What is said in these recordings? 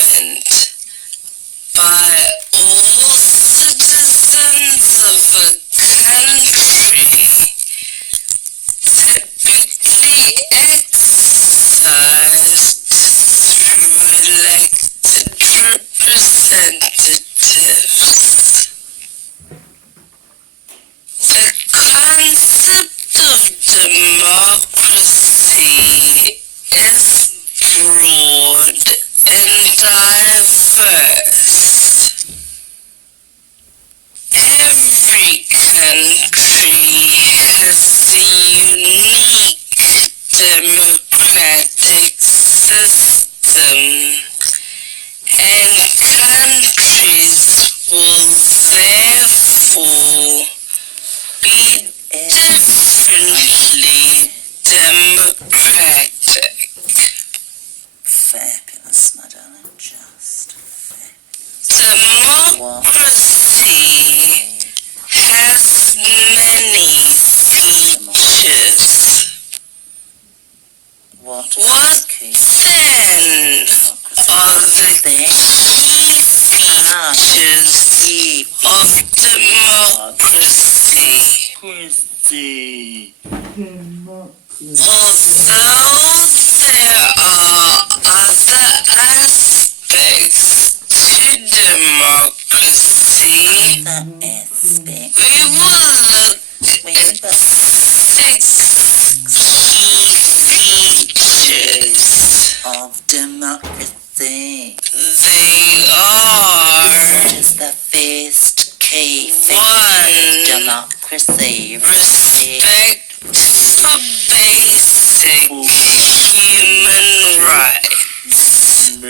governed by all citizens of a country, typically exercised through elected representatives. The concept of democracy is broad and diverse. Every country has a unique democratic system, and countries will therefore be differently democratic. Fabulous, my darling, just fabulous. Democracy has many features. What What then are the key features of democracy? Although there are other aspects to democracy, we will look at 6 key features. of democracy. They are: What is the first key feature of 1. democracy? Respect for basic human rights.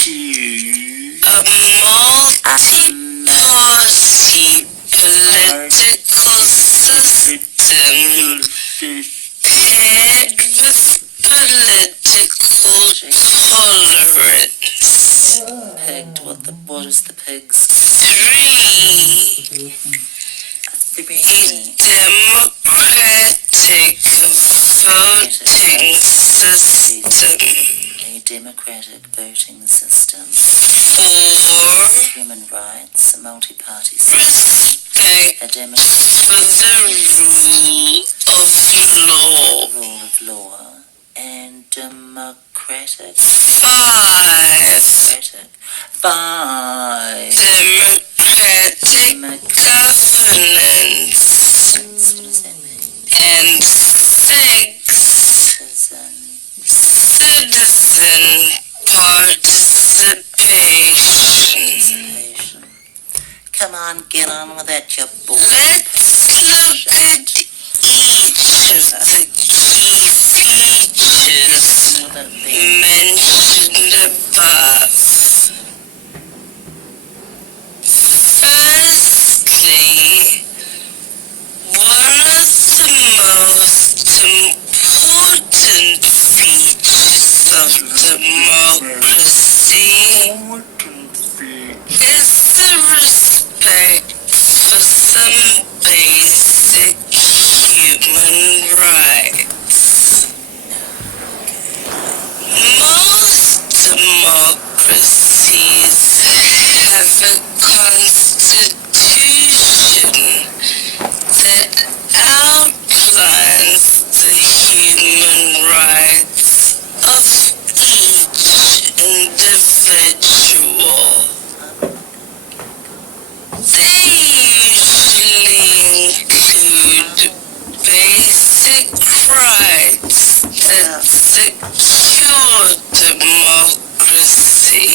2. A multi-party political system paired with political tolerance. Pegged, what is the pigs? 3. A democratic voting system. A democratic voting system. 4. Human rights, a multi-party system. Respect A democratic for the rule of law. rule of law. And democratic. 5. Five. Democratic governance. What does that mean? And 6. Citizen participation. Come on, get on with that, you bull. Let's look at each of the key features mentioned above. Firstly, one of the most important features of democracy is the respect for some basic human rights. Most democracies have a constitution that outlines the human rights of each individual. They usually include basic rights that secure democracy,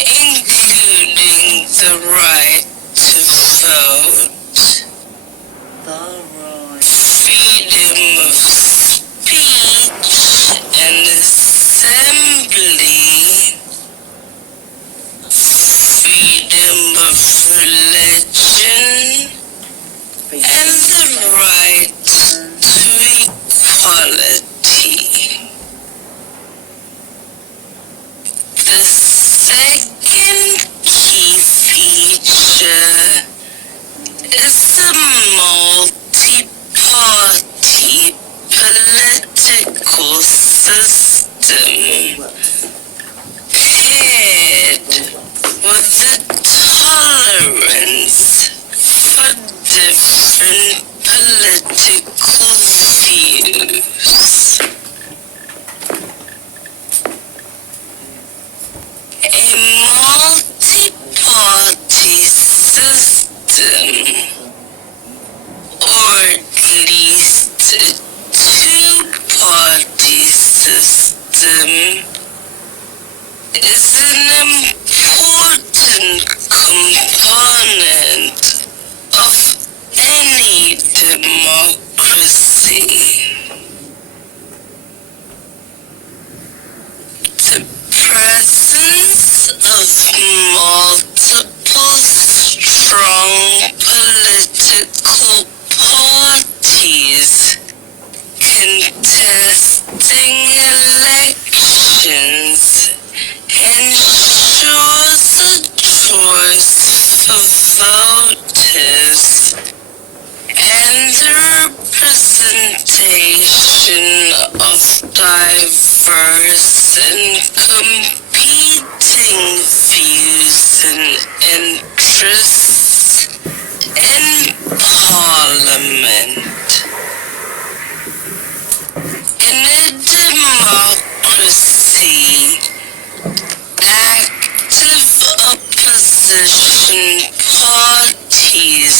including the right to vote, freedom of speech and assembly, freedom of religion, and the right to equality. The second key feature is the multi-party political system paired with a tolerance for different political views. A multi-party system, or at least a two-party system, is an important component of any democracy. The presence of multiple strong political parties contesting elections ensures a choice for voters and the representation of diverse and competing views and interests in Parliament. In a democracy, active opposition parties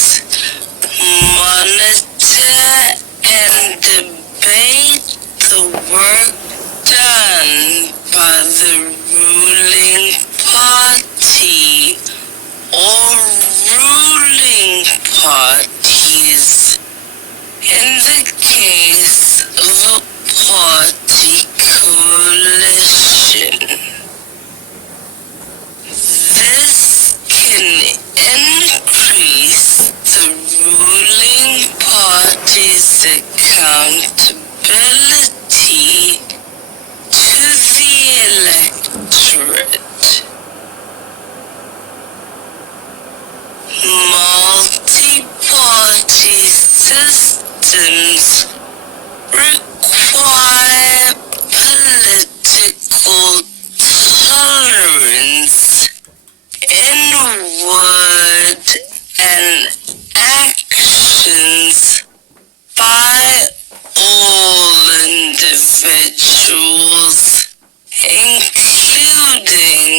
monitor and debate the work done by the ruling party or ruling parties in the case of a party coalition. This can increase the ruling party's accountability to the electorate. Multi-party systems require political tolerance in word and actions by all individuals, including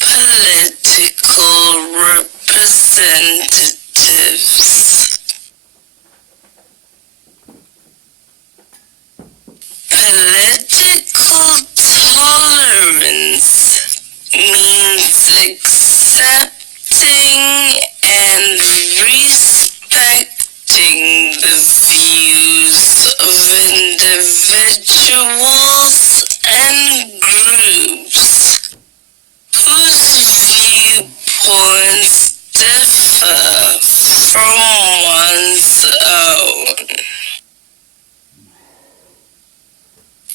political representatives. Political tolerance means accepting and respecting the views of individuals and groups whose viewpoints differ from one's own.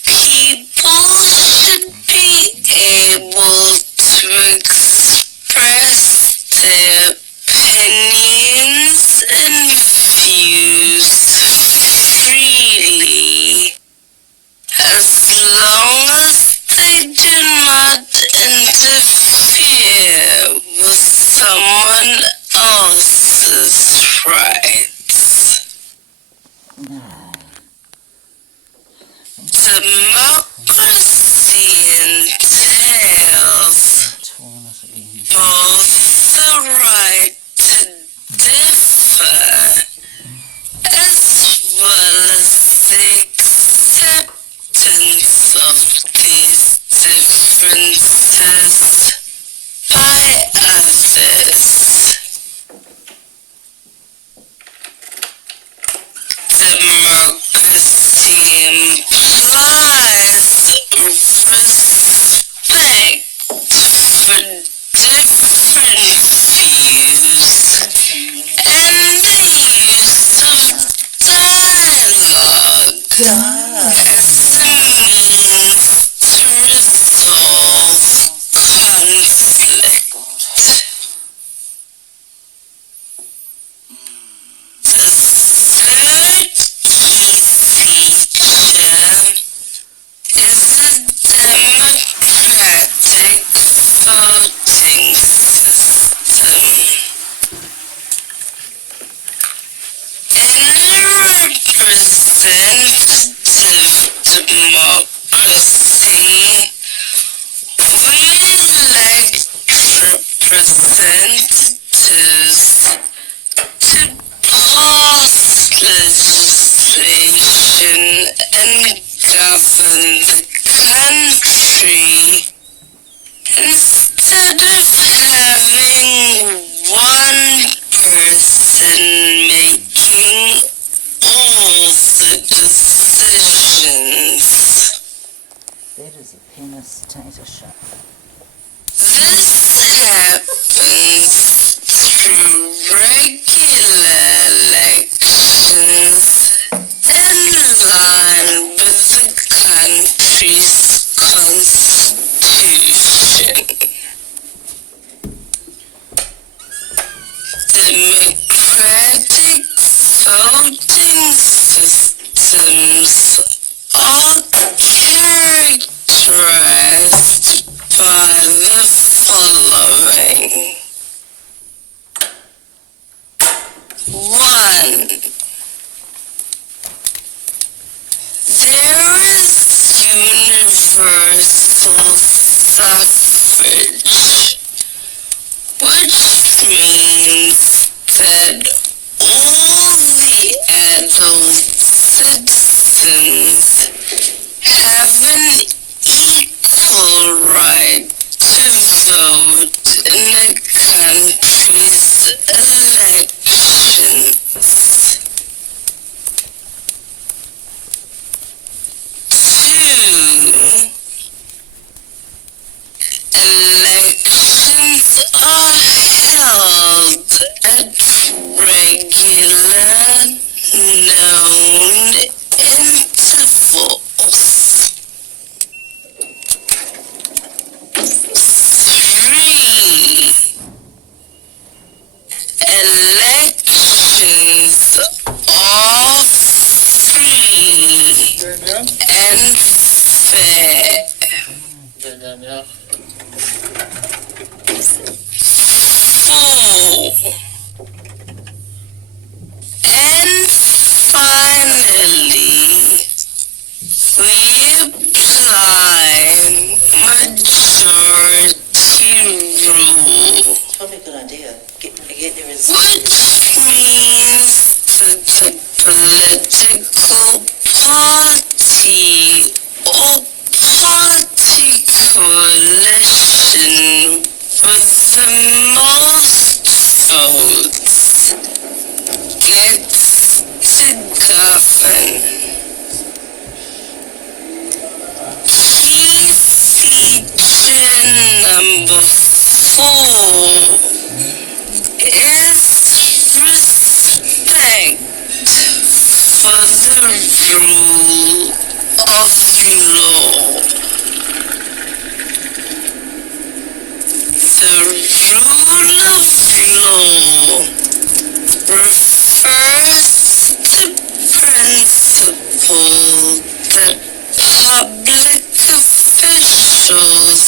People should be able to express their opinions and views freely, as long as they do not interfere with someone else's rights. Democracy entails both the right to differ as well as the acceptance of these differences by others. Democracy implies respect for different views and the use of dialogue as a means to resolve conflict. The third key feature representative democracy, we elect representatives to pass legislation and govern the country instead of having one person making all the decisions. That is a penis tater shot. This happens through regular elections in line with the country's constitution. Democratic voting systems are characterized by the following. 1. There is universal suffrage, which means that all the adult citizens have an equal right to vote in a country's elections. 2. Elections are held at regular, known intervals. 3. Elections are free and fair. 4. And finally, we apply majority rule, Probably a good idea. Get there and which means that the political party or party coalition with the most votes gets to govern. Key feature number 4 is respect for the rule of law. The rule of law refers to principle that public officials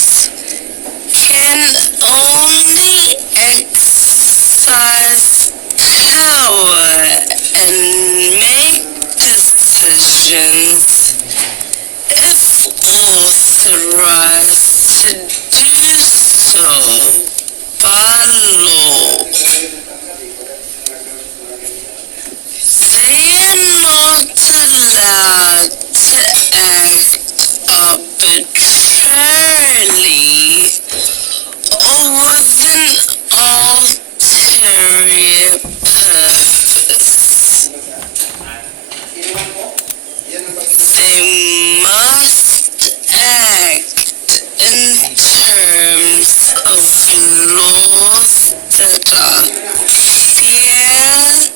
can only exercise power and make decisions if authorized to do so by law. They are not allowed to act arbitrarily or with an ulterior purpose. They must act in terms of laws that are clear,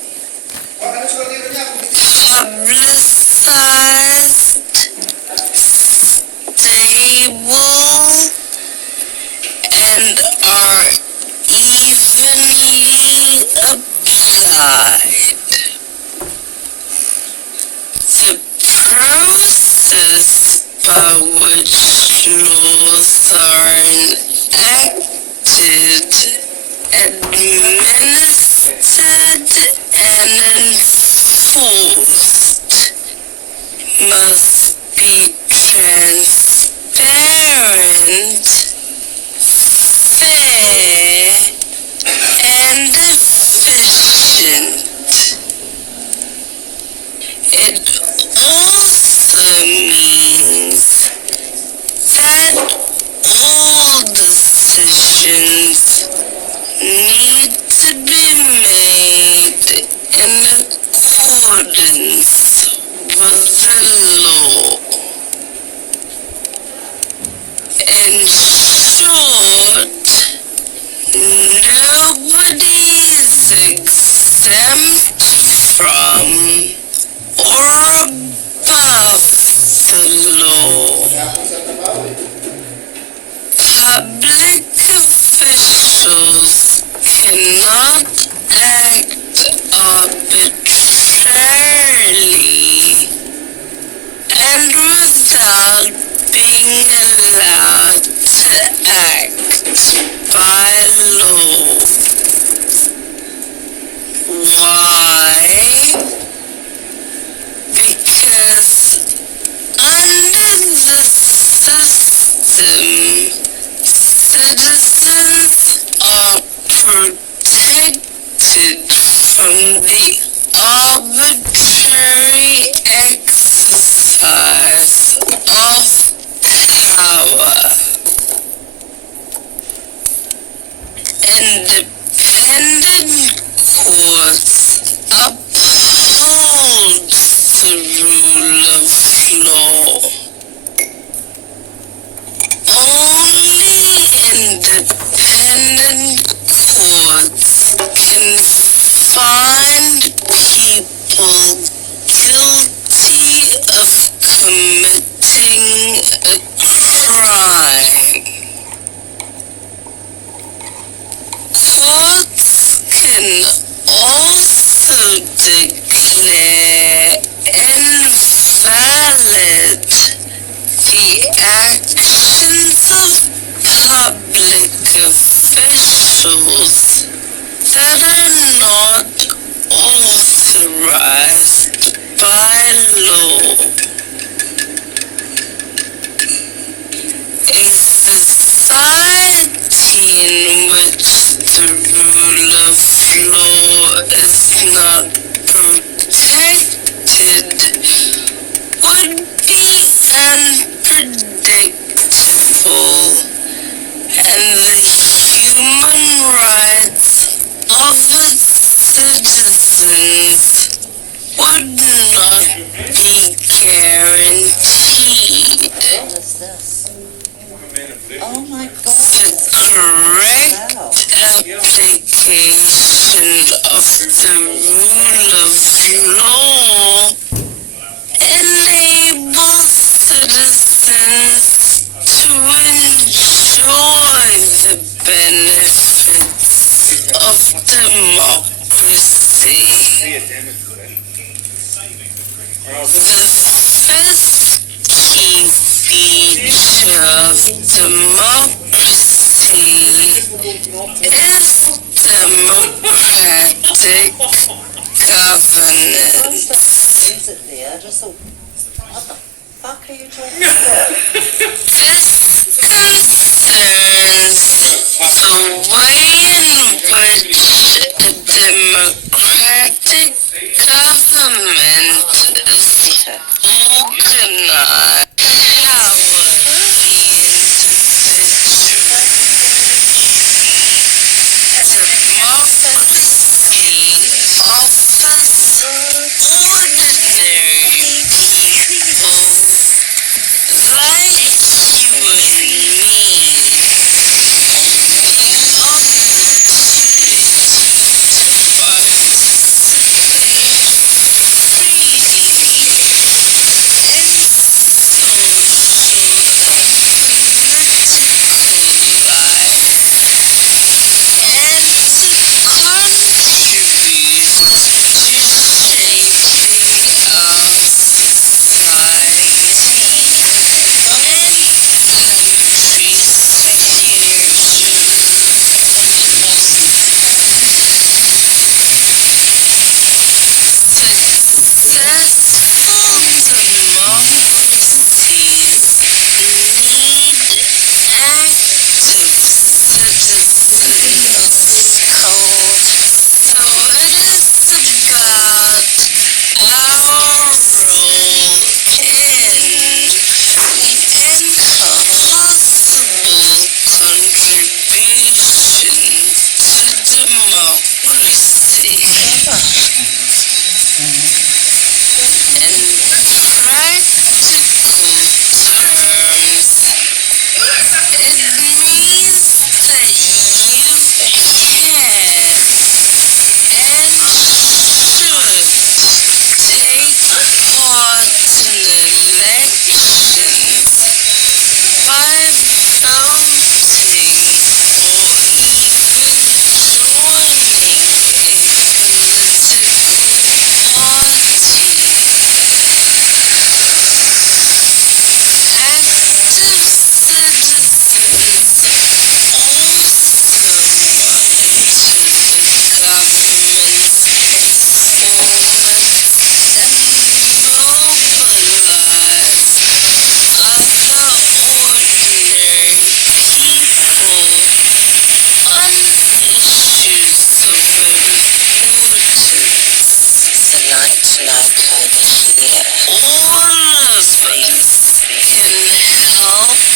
publicized, stable, and are evenly applied. The process by which laws are enacted, administered, and enforced must be transparent, fair, and efficient. It also means that all decisions need to be made in accordance with the law. In short, nobody is exempt from or above the law. Public officials cannot act arbitrarily and without being allowed to act by law. Why? Because under the system, citizens are protected from the arbitrary exercise of power. Independent courts uphold the rule of law. Only independent courts can find people guilty of committing a crime. Courts can also declare invalid the actions of public officials that are not authorized by law. A society in which the rule of law is not protected would be unpredictable, and the human rights of its citizens would not be guaranteed. What is this? Oh my God. The correct application of the rule of law enables citizens to enjoy the benefits of democracy. The fifth key feature of democracy is democratic governance. Is it there? I just thought, what the fuck are you talking about? This concerns the way in which a democratic government is organized. democracies need active citizens. Cold. So it is about our role in and possible contribution to democracy. In practical terms, it means that you can and should take part in elections by voting or even joining a political party. Active citizens also monitor the government's performance and mobilize other ordinary people on issues of importance. The Night Code here. All of us can help